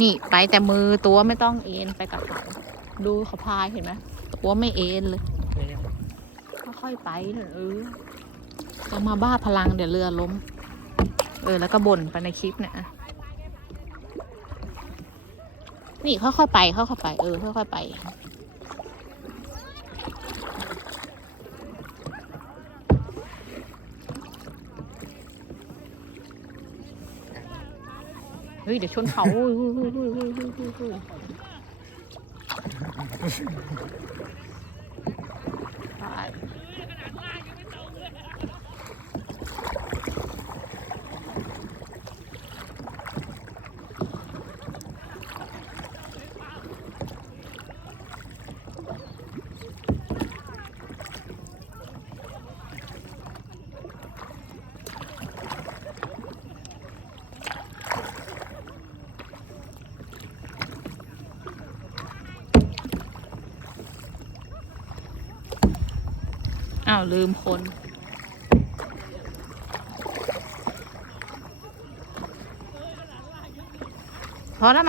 นี่ไปแต่มือตัวไม่ต้องเอ็นไปกับเขาดูเขาพายเห็นไหมตัวไม่เอ็นเลยค่อยๆไปเอะเออจะมาบ้าพลังเดี๋ยวเรือล้ม เออ แล้วก็บ่นไปในคลิปเนี่ยนี่ค่อยๆไปค่อยๆไป เออค่อยๆไป เฮ้ยเดี๋ยวชนเขาไปยเฮ้ยเฮ้ยเฮ้ยเฮ้ยเฮ้ยเฮ้ยเฮ้ยไป อ้าวลืมคน พอแล้วมา